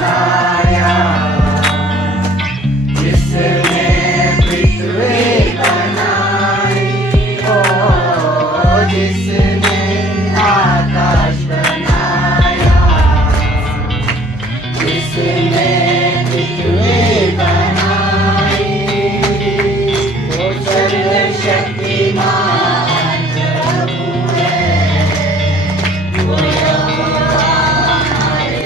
बनाया, जिसने पृथ्वी बनाई, ओ जिसने आकाश बनाया, जिसने पृथ्वी बनाई, वो सर्वशक्तिमान प्रभु है, वो यहोवा हमारे।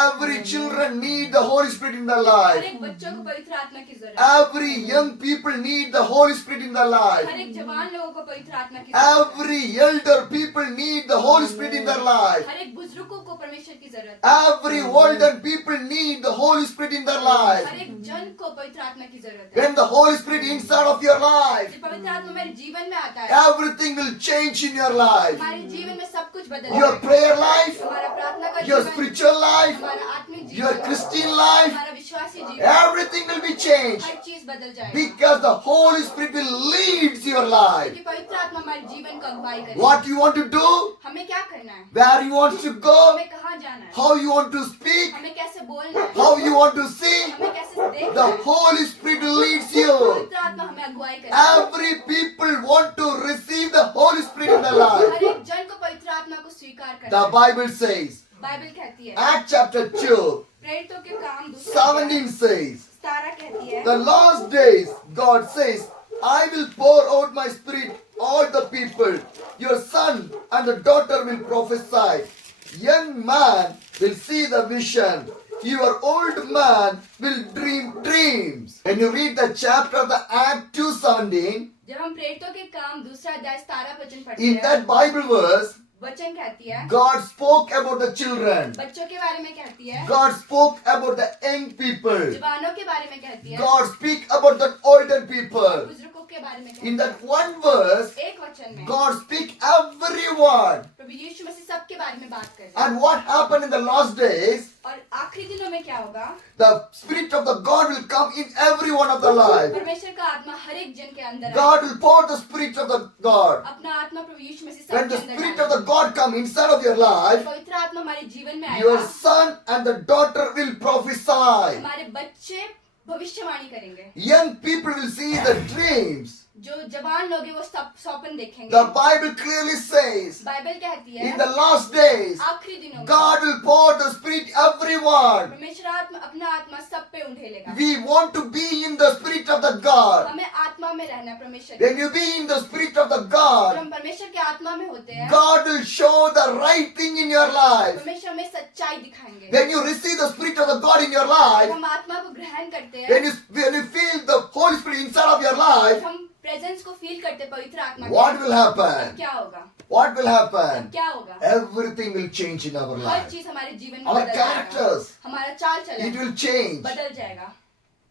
Every children need the Holy Spirit in their life. हर एक बच्चों को पवित्र आत्मा की जरूरत है। Every young people need the Holy Spirit in their life. हर एक जवान लोगों को पवित्र आत्मा की जरूरत है। Every elder people need the Holy Spirit in their life. हर एक बुजुर्गों को परमेश्वर की जरूरत है। Every older people need the Holy Spirit in their life. हर एक जन को पवित्र आत्मा की जरूरत है। When the Holy Spirit inside of your life, जब पवित्र आत्मा मेरे जीवन में आता है, everything will change in your life. हमारे जीवन में सब कुछ बदल Your जाएगा। prayer life, हमारा प्रार्थना का your जीवन, spiritual life, हमारा आत्मिक your जीवन, Christian life, हमारा विश्वासी जीवन, everything will be changed हर चीज बदल जाएगा। because the Holy Spirit will lead your life. क्योंकि पवित्र आत्मा हमारे जीवन को अगुवाई करेगा। What you want to do, हमें क्या करना है? where you want to go, हमें कहाँ जाना है? how you want to speak, हमें कैसे बोलना है? how you want to sing, हमें कैसे देखना the है? Holy Spirit leads you. पवित्र आत्मा हमें अगुवाई करेगा। Every people want to receive the Holy Spirit in their her life. एक जन को पवित्र आत्मा को स्वीकार करना The है। Bible says, बाइबल कहती है, Acts chapter 2, प्रेरितों के काम 17 says, 17 कहती है, the last days, God says, I will pour out my spirit all the people. Your son and the daughter will prophesy. Young man will see the vision. Your old man will dream dreams. When you read the chapter of the Act 2:17, जब हम प्रेरितों के काम 2 अध्याय 17 वचन पढ़ते in हैं, that Bible verse, वचन कहती है, God spoke about the children. बच्चों के बारे में कहती है, God spoke about the young people. जवानों के बारे में कहती है, God speak about the older people. बुजुर्गों के बारे में कहती In है। that one verse, एक वचन में God speak everyone. प्रभु यीशु मसीह सबके बारे में बात कर रहे हैं। And what happened in the last days, और आखिरी दिनों में क्या होगा? the Spirit of the God will come in every one of the life. परमेश्वर का आत्मा हर एक जन के अंदर God आएगा। will pour the Spirit of the God. अपना आत्मा प्रभु यीशु मसीह When सबके the अंदर Spirit डालेगा। of the God come inside of your life, पवित्र आत्मा हमारे जीवन में your आएगा। son and the daughter will prophesy. हमारे बच्चे भविष्यवाणी करेंगे। Young people will see the dreams. जो जवान लोग हैं वो स्वप्न देखेंगे। The Bible clearly says, Bible कहती है, in the last days, आखिरी दिनों में God will pour the Spirit everyone. परमेश्वर आत्मा अपना आत्मा सब पे उंडेलेगा। We want to be in the Spirit of the God. हमें आत्मा में रहना है परमेश्वर के। When you be in the Spirit of the जब God, हम परमेश्वर के आत्मा में होते हैं, God will show the right thing in your life. परमेश्वर हमें सच्चाई दिखाएंगे। When you receive the Spirit of the God in your जब life, हम आत्मा को ग्रहण करते हैं, when you feel the Holy Spirit inside of your life, हम प्रेजेंस को फील करते हैं पवित्र आत्मा के। what will अब happen? क्या होगा? What will अब happen? क्या होगा? Everything will change in our her life. चीज हमारे जीवन में Our बदल जाएगा। characters, हमारा चाल it चलन will change. बदल जाएगा।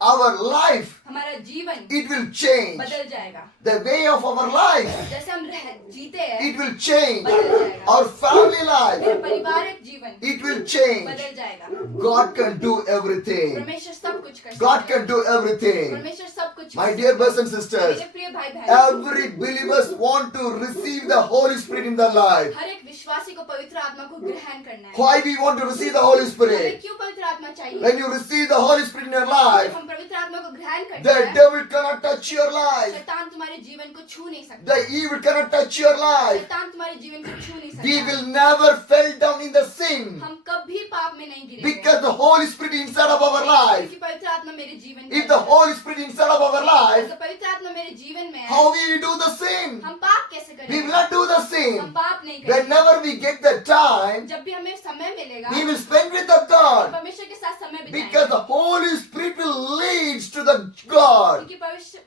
Our life, हमारा जीवन it will change. बदल जाएगा। The way of our life, जैसे हम जीते हैं, it will change. बदल जाएगा। Our family life, मेरा पारिवारिक जीवन it will change. बदल जाएगा। God can do everything. परमेश्वर सब कुछ कर God सकता है। can do everything. परमेश्वर सब कुछ My कर dear सकता brothers है। and sisters, मेरे प्रिय भाई बहन, every believers want to receive the Holy Spirit in their life. हर एक विश्वासी को पवित्र आत्मा को ग्रहण करना है। Why we want to receive the Holy हमें Spirit? क्यों पवित्र आत्मा चाहिए? When you receive the Holy Spirit in your जब life, हम पवित्र आत्मा को ग्रहण करते the हैं, devil cannot touch your life. शैतान तुम्हारे जीवन को छू नहीं सकता। The evil cannot touch your life. शैतान तुम्हारे जीवन को छू नहीं We सकता। will never fall down in the sin हम कभी पाप में नहीं गिरेंगे। because the Holy Spirit inside of our life. क्योंकि पवित्र आत्मा मेरे जीवन में If the है। Holy Spirit inside of our life, अगर पवित्र आत्मा मेरे जीवन में है, how we do the sin? हम पाप कैसे We will करेंगे? not do the हम sin. पाप नहीं करेंगे। Whenever we get the time, जब भी हमें समय मिलेगा, we will spend with the God परमेश्वर के साथ समय because बिताएंगे। the Holy Spirit will lead to the God. क्योंकि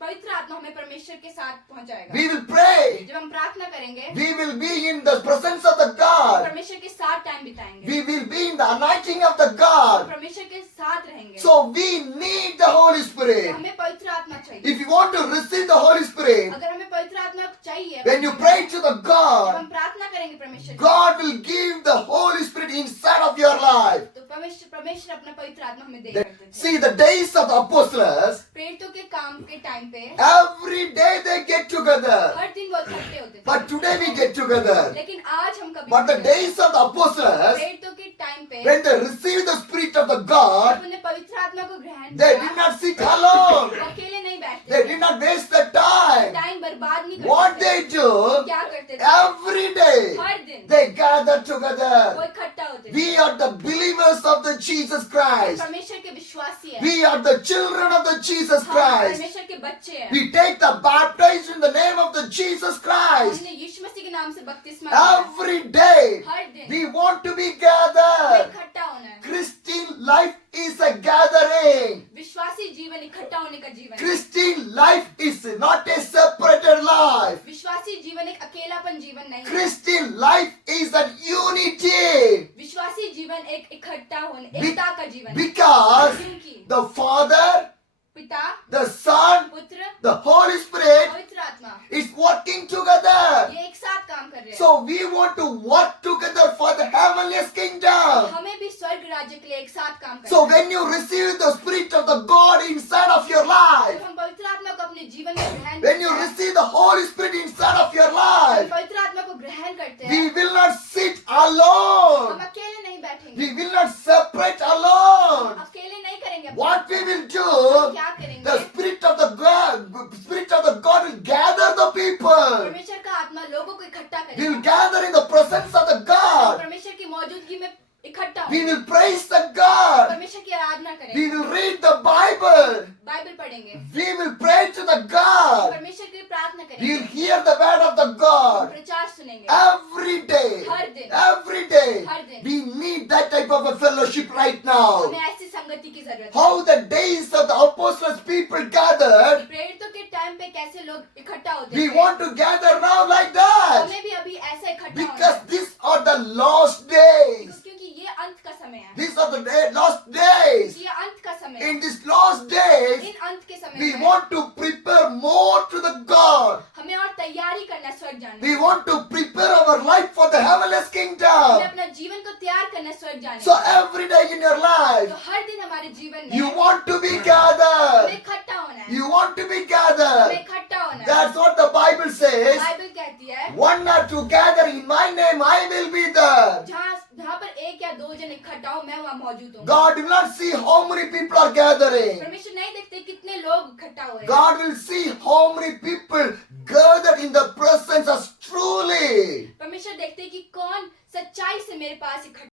पवित्र आत्मा हमें परमेश्वर के साथ पहुंचाएगा। We will pray. जब हम प्रार्थना करेंगे, We will be in the presence of the God. परमेश्वर के साथ टाइम बिताएंगे। We will be in the anointing of the God. परमेश्वर के साथ रहेंगे। So we need the Holy तो Spirit. हमें पवित्र आत्मा चाहिए। If you want to receive the Holy Spirit, अगर हमें पवित्र आत्मा चाहिए, when you pray to the जब God, हम प्रार्थना करेंगे परमेश्वर की, God will give the Holy Spirit inside of your life. तो परमेश्वर अपना पवित्र आत्मा हमें दे करते थे। See, the days of the apostles, प्रेरितों के काम के टाइम पे every day they get together. हर दिन वो इकट्ठे होते थे। But today we get together. लेकिन आज हम कभी But the नहीं days of the apostles, प्रेरितों के टाइम पे when they received the Spirit of the God, जब उन्हें पवित्र आत्मा को ग्रहण they किया, did not sit alone. वो अकेले नहीं बैठते They थे। did not waste their time. Time बर्बाद नहीं What करते थे। they do, क्या करते थे? every day, हर दिन they gather वो together. इकट्ठा होते थे। We are the believers of the Jesus Christ. परमेश्वर के विश्वासी हैं। We are the children of the Jesus हम Christ. परमेश्वर के बच्चे हैं। We take the baptism in the name of the Jesus Christ. हमने यीशु मसीह के नाम से बपतिस्मा लिया। Every day, हर दिन we want to be हमें gathered. इकट्ठा होना है। Christian life is a gathering. विश्वासी जीवन इकट्ठा होने का जीवन है। Christian life is not a separated life. विश्वासी जीवन एक अकेलापन जीवन नहीं है। Christian life is an unity. विश्वासी जीवन एक इकट्ठा होने Be- एकता का जीवन है। Because क्योंकि the Father, पिता, the Son, पुत्र, the Holy Spirit पवित्र आत्मा is working together. ये एक साथ काम कर रहे हैं। So we want to work together for the heavenly kingdom. हमें भी स्वर्ग राज्य के लिए एक साथ काम करना So है। when you receive the Spirit of the God inside of your life, जब हम पवित्र आत्मा को अपने जीवन में ग्रहण when you करते हैं, receive the Holy Spirit inside of your हम life, पवित्र आत्मा को ग्रहण करते we हैं, will not sit हम alone. अकेले नहीं बैठेंगे, We will not separate alone. अकेले नहीं करेंगे अपने What आप we को। will हम do, क्या करेंगे? the Spirit of the God will gather the people. परमेश्वर का आत्मा लोगों को इकट्ठा We will करेगा। gather in the presence of the God. परमेश्वर की मौजूदगी में इकट्ठा We होंगे। will praise the God. परमेश्वर की आराधना We करेंगे, will read the Bible. Bible पढ़ेंगे, We will pray to the God. परमेश्वर के लिए प्रार्थना We will करेंगे, hear the word of the God. प्रचार सुनेंगे। Every day. हर दिन, Every day. हर दिन। We need that type of a fellowship right now. हमें ऐसी संगति की जरूरत है। How the days of the apostles people gathered, प्रेरितों के टाइम पे कैसे लोग इकट्ठा होते we थे, want to gather now like that. हमें भी अभी ऐसा इकट्ठा होना Because है। these are the last days. क्योंकि ये अंत का समय है, These are the last days. ये अंत का समय है। In these last days, इन अंत के समय we में want to prepare more to the God. हमें और तैयारी करना है स्वर्ग जाने We की। want to prepare our life for the heavenly हमें kingdom. अपना जीवन को तैयार करना है स्वर्ग जाने So के लिए। every day in your तो life, हर दिन हमारे जीवन में you want to be हमें gathered. इकट्ठा होना है, You want to be हमें gathered. इकट्ठा होना है। That's what the Bible says. Bible कहती है, One or two gather in my name, I will be there. जहाँ पर एक या दो जन इकट्ठा हो, मैं वहाँ मौजूद हूँ। God will not see how many people are gathering. परमेश्वर नहीं देखते कितने लोग इकट्ठा हुए हैं। God will see how many people gathered in the presence as truly. परमेश्वर देखते कि कौन सच्चाई से मेरे पास इकट्ठा